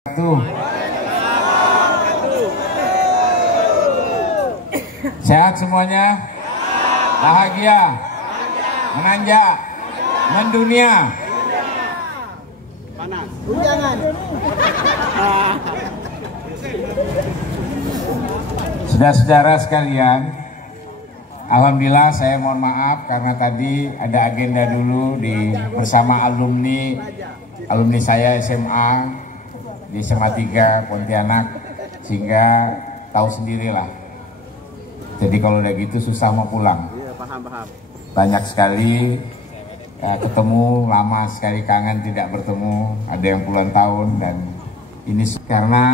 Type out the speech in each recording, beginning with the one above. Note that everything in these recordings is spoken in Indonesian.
Tuh. Sehat semuanya? Bahagia? Menanjak? Mendunia? Panas. Saudara-saudara sekalian, alhamdulillah saya mohon maaf karena tadi ada agenda dulu bersama alumni saya SMA di SMA 3 Pontianak, sehingga tahu sendirilah. Jadi kalau udah gitu susah mau pulang. Iya, paham. Banyak sekali ketemu, lama sekali kangen tidak bertemu, ada yang puluhan tahun, dan ini karena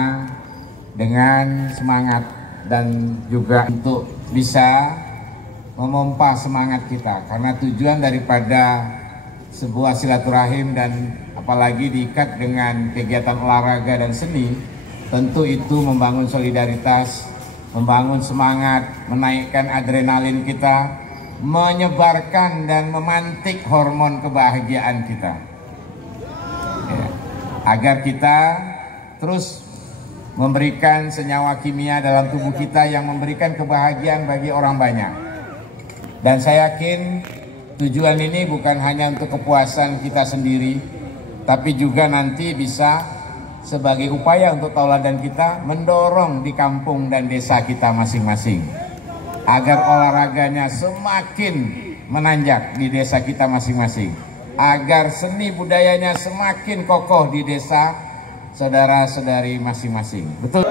dengan semangat dan juga untuk bisa memompa semangat kita, karena tujuan daripada sebuah silaturahim dan apalagi diikat dengan kegiatan olahraga dan seni, tentu itu membangun solidaritas, membangun semangat, menaikkan adrenalin kita, menyebarkan dan memantik hormon kebahagiaan kita, ya, agar kita terus memberikan senyawa kimia dalam tubuh kita yang memberikan kebahagiaan bagi orang banyak. Dan saya yakin tujuan ini bukan hanya untuk kepuasan kita sendiri, tapi juga nanti bisa sebagai upaya untuk tauladan kita mendorong di kampung dan desa kita masing-masing, agar olahraganya semakin menanjak di desa kita masing-masing, agar seni budayanya semakin kokoh di desa saudara-saudari masing-masing. Betul?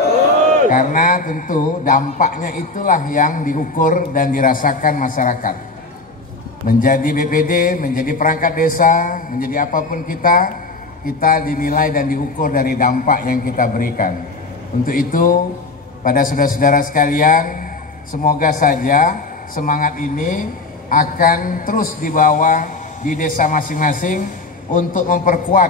Karena tentu dampaknya itulah yang diukur dan dirasakan masyarakat. Menjadi BPD, menjadi perangkat desa, menjadi apapun kita dinilai dan diukur dari dampak yang kita berikan. Untuk itu, pada saudara-saudara sekalian, semoga saja semangat ini akan terus dibawa di desa masing-masing untuk memperkuat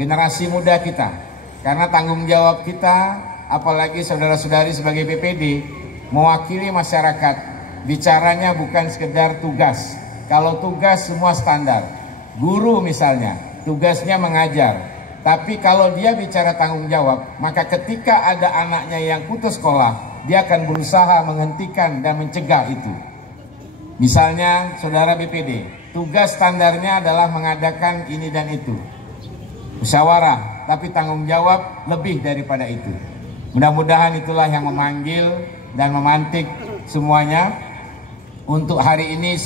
generasi muda kita. Karena tanggung jawab kita, apalagi saudara-saudari sebagai BPD, mewakili masyarakat, bicaranya bukan sekedar tugas. Kalau tugas semua standar, guru misalnya, tugasnya mengajar. Tapi kalau dia bicara tanggung jawab, maka ketika ada anaknya yang putus sekolah, dia akan berusaha menghentikan dan mencegah itu. Misalnya saudara BPD, tugas standarnya adalah mengadakan ini dan itu, musyawarah, tapi tanggung jawab lebih daripada itu. Mudah-mudahan itulah yang memanggil dan memantik semuanya untuk hari ini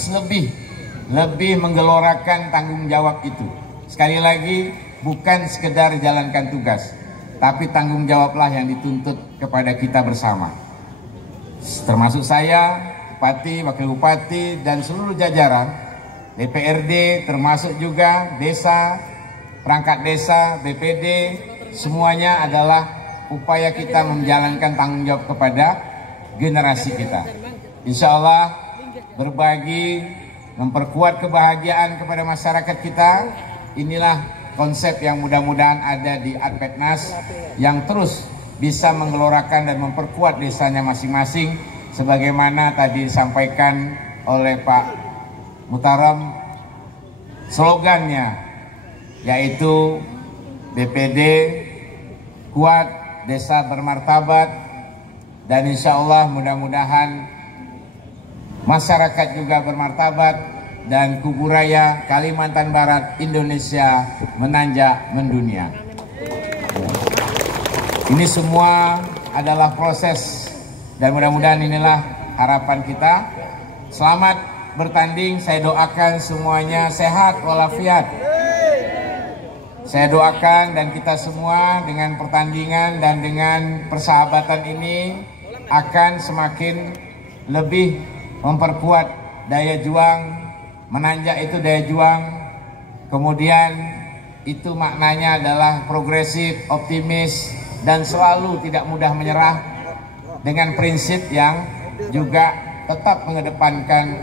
lebih menggelorakan tanggung jawab itu. Sekali lagi, bukan sekedar jalankan tugas, tapi tanggung jawablah yang dituntut kepada kita bersama. Termasuk saya, Bupati, Wakil Bupati, dan seluruh jajaran, DPRD, termasuk juga desa, perangkat desa, BPD, semuanya adalah upaya kita menjalankan tanggung jawab kepada generasi kita. Insya Allah berbagi, memperkuat kebahagiaan kepada masyarakat kita. Inilah konsep yang mudah-mudahan ada di Adpetnas, yang terus bisa menggelorakan dan memperkuat desanya masing-masing, sebagaimana tadi disampaikan oleh Pak Mutaram slogannya, yaitu BPD kuat, desa bermartabat, dan insya Allah mudah-mudahan masyarakat juga bermartabat, dan Kuburaya, Kalimantan Barat, Indonesia menanjak mendunia. Ini semua adalah proses, dan mudah-mudahan inilah harapan kita. Selamat bertanding, saya doakan semuanya sehat walafiat. Saya doakan dan kita semua dengan pertandingan dan dengan persahabatan ini akan semakin lebih memperkuat daya juang. Menanjak itu daya juang, kemudian itu maknanya adalah progresif, optimis, dan selalu tidak mudah menyerah, dengan prinsip yang juga tetap mengedepankan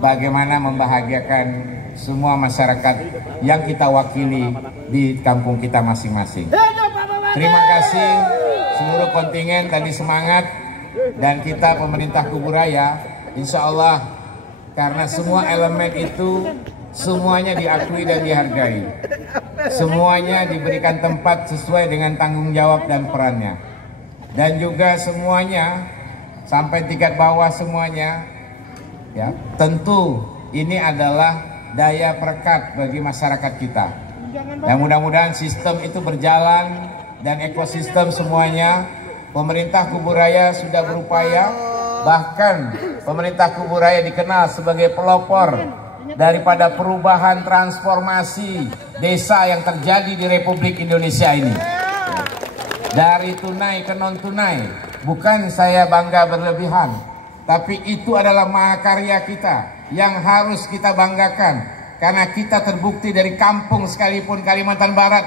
bagaimana membahagiakan semua masyarakat yang kita wakili di kampung kita masing-masing. Terima kasih seluruh kontingen tadi semangat, dan kita pemerintah Kuburaya insya Allah, karena semua elemen itu semuanya diakui dan dihargai. Semuanya diberikan tempat sesuai dengan tanggung jawab dan perannya. Dan juga semuanya sampai tingkat bawah semuanya, ya, tentu ini adalah daya perekat bagi masyarakat kita. Dan mudah-mudahan sistem itu berjalan dan ekosistem semuanya. Pemerintah Kuburaya sudah berupaya, bahkan pemerintah Kuburaya dikenal sebagai pelopor daripada perubahan transformasi desa yang terjadi di Republik Indonesia ini. Dari tunai ke non tunai, bukan saya bangga berlebihan, tapi itu adalah mahakarya kita yang harus kita banggakan, karena kita terbukti dari kampung sekalipun Kalimantan Barat,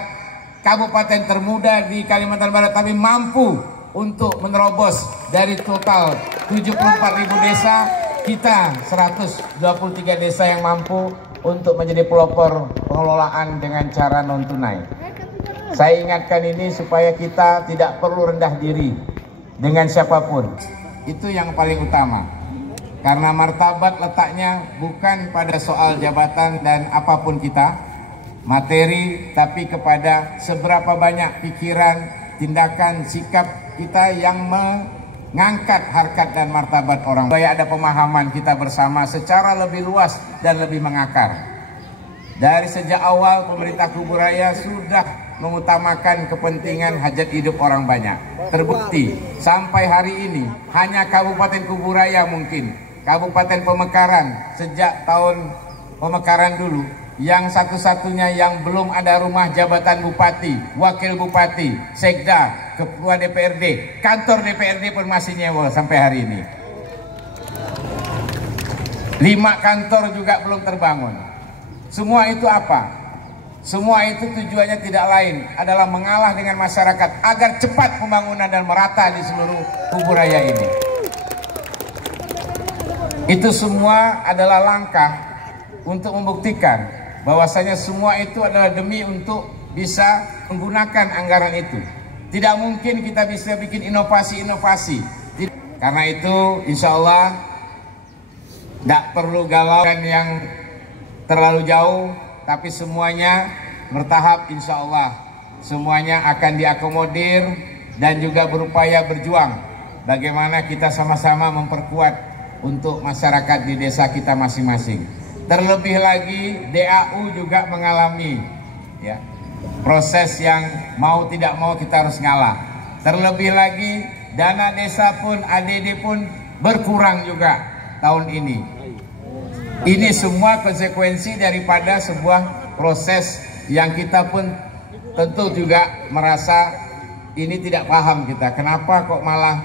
kabupaten termuda di Kalimantan Barat, tapi mampu untuk menerobos dari total 74.000 desa, kita 123 desa yang mampu untuk menjadi pelopor pengelolaan dengan cara non tunai. Saya ingatkan ini supaya kita tidak perlu rendah diri dengan siapapun. Itu yang paling utama. Karena martabat letaknya bukan pada soal jabatan dan apapun kita, materi, tapi kepada seberapa banyak pikiran, tindakan, sikap kita yang mengangkat harkat dan martabat orang. Supaya ada pemahaman kita bersama secara lebih luas dan lebih mengakar. Dari sejak awal pemerintah Kuburaya sudah mengutamakan kepentingan hajat hidup orang banyak. Terbukti sampai hari ini hanya Kabupaten Kuburaya, mungkin Kabupaten Pemekaran sejak tahun pemekaran dulu, yang satu-satunya yang belum ada rumah jabatan bupati, wakil bupati, sekda, ketua DPRD, kantor DPRD pun masih nyewa sampai hari ini. 5 kantor juga belum terbangun. Semua itu apa? Semua itu tujuannya tidak lain adalah mengalah dengan masyarakat agar cepat pembangunan dan merata di seluruh Kuburaya ini. Itu semua adalah langkah untuk membuktikan bahwasanya semua itu adalah demi untuk bisa menggunakan anggaran itu. Tidak mungkin kita bisa bikin inovasi-inovasi. Karena itu insya Allah tidak perlu galau yang terlalu jauh, tapi semuanya bertahap insya Allah. Semuanya akan diakomodir dan juga berupaya berjuang. Bagaimana kita sama-sama memperkuat untuk masyarakat di desa kita masing-masing. Terlebih lagi DAU juga mengalami, ya, proses yang mau tidak mau kita harus ngalah. Terlebih lagi dana desa pun, ADD pun berkurang juga tahun ini. Ini semua konsekuensi daripada sebuah proses yang kita pun tentu juga merasa ini tidak paham kita. Kenapa kok malah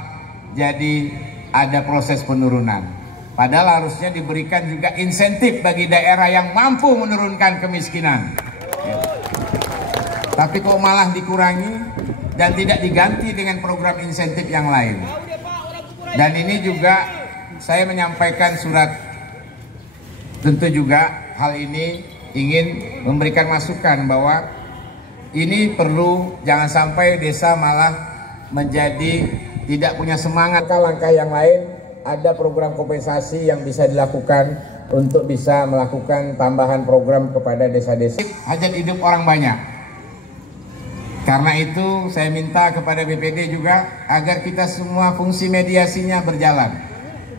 jadi ada proses penurunan? Padahal harusnya diberikan juga insentif bagi daerah yang mampu menurunkan kemiskinan. Ya. Tapi kok malah dikurangi dan tidak diganti dengan program insentif yang lain. Dan ini juga saya menyampaikan surat. Tentu juga hal ini ingin memberikan masukan bahwa ini perlu, jangan sampai desa malah menjadi tidak punya semangat. Langkah yang lain, ada program kompensasi yang bisa dilakukan untuk bisa melakukan tambahan program kepada desa-desa hajat hidup orang banyak. Karena itu saya minta kepada BPD juga agar kita semua fungsi mediasinya berjalan.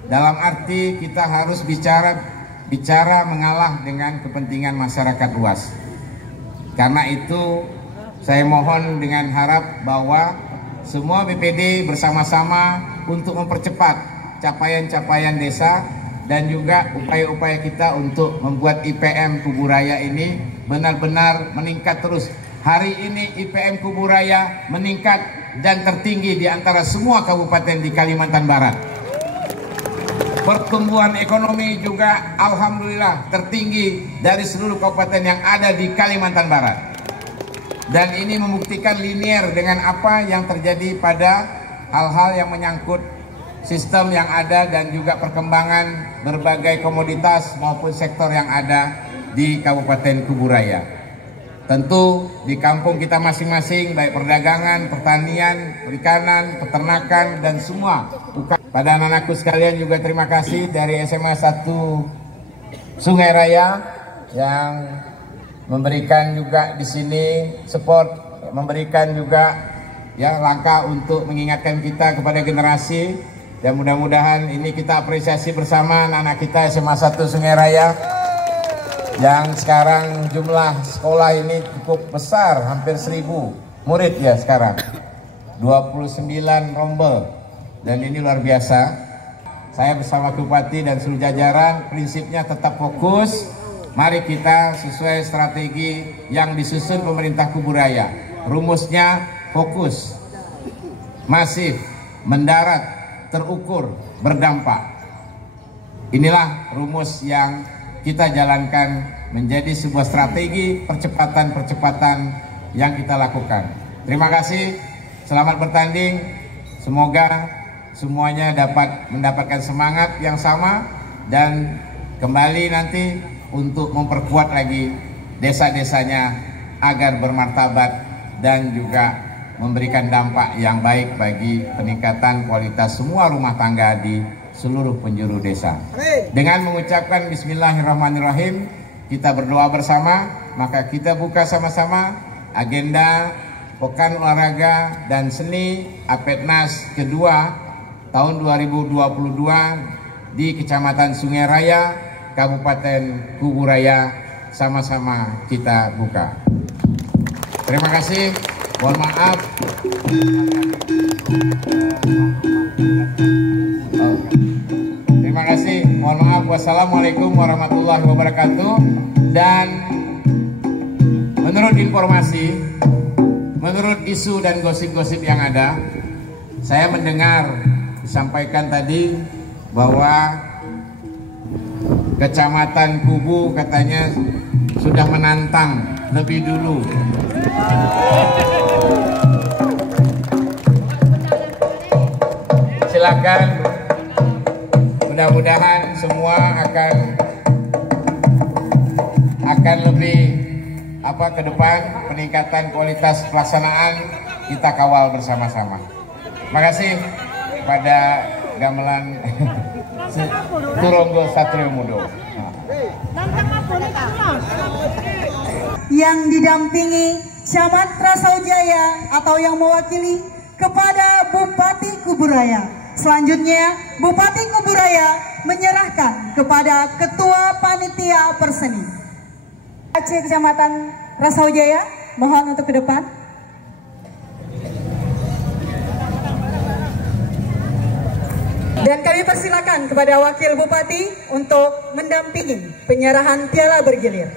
Dalam arti kita harus bicara mengalah dengan kepentingan masyarakat luas. Karena itu saya mohon dengan harap bahwa semua BPD bersama-sama untuk mempercepat capaian-capaian desa dan juga upaya-upaya kita untuk membuat IPM Kuburaya ini benar-benar meningkat terus. Hari ini IPM Kuburaya meningkat dan tertinggi di antara semua kabupaten di Kalimantan Barat. Pertumbuhan ekonomi juga alhamdulillah tertinggi dari seluruh kabupaten yang ada di Kalimantan Barat. Dan ini membuktikan linier dengan apa yang terjadi pada hal-hal yang menyangkut sistem yang ada dan juga perkembangan berbagai komoditas maupun sektor yang ada di Kabupaten Kuburaya. Tentu di kampung kita masing-masing, baik perdagangan, pertanian, perikanan, peternakan, dan semua. Pada anak-anakku sekalian juga terima kasih dari SMA 1 Sungai Raya yang memberikan juga di sini support, memberikan juga ya langkah untuk mengingatkan kita kepada generasi, dan mudah-mudahan ini kita apresiasi bersama anak-anak kita SMA 1 Sungai Raya yang sekarang jumlah sekolah ini cukup besar, hampir 1000 murid ya sekarang, 29 rombel, dan ini luar biasa. Saya bersama Bupati dan seluruh jajaran prinsipnya tetap fokus. Mari kita sesuai strategi yang disusun pemerintah Kubu Raya. Rumusnya fokus, masif, mendarat, terukur, berdampak. Inilah rumus yang kita jalankan menjadi sebuah strategi percepatan-percepatan yang kita lakukan. Terima kasih, selamat bertanding. Semoga semuanya dapat mendapatkan semangat yang sama dan kembali nanti untuk memperkuat lagi desa-desanya agar bermartabat dan juga memberikan dampak yang baik bagi peningkatan kualitas semua rumah tangga di seluruh penjuru desa. Dengan mengucapkan Bismillahirrahmanirrahim, kita berdoa bersama, maka kita buka sama-sama agenda Pekan Olahraga dan Seni APEDNAS kedua tahun 2022 di Kecamatan Sungai Raya, Kabupaten Kubu Raya. Sama-sama kita buka. Terima kasih. Mohon maaf. Terima kasih. Mohon maaf. Wassalamualaikum warahmatullahi wabarakatuh. Dan menurut informasi, menurut isu dan gosip-gosip yang ada, saya mendengar disampaikan tadi bahwa Kecamatan Kubu katanya sudah menantang lebih dulu. Silakan, mudah-mudahan semua akan lebih ke depan, peningkatan kualitas pelaksanaan kita kawal bersama-sama. Terima kasih pada gamelan Turonggo Satrio Mudo. Yang didampingi Camat Rasaujaya atau yang mewakili kepada Bupati Kubu Raya. Selanjutnya Bupati Kubu Raya menyerahkan kepada Ketua Panitia Perseni. Aceh Kecamatan Rasaujaya, mohon untuk ke depan. Dan kami persilakan kepada Wakil Bupati untuk mendampingi penyerahan piala bergilir.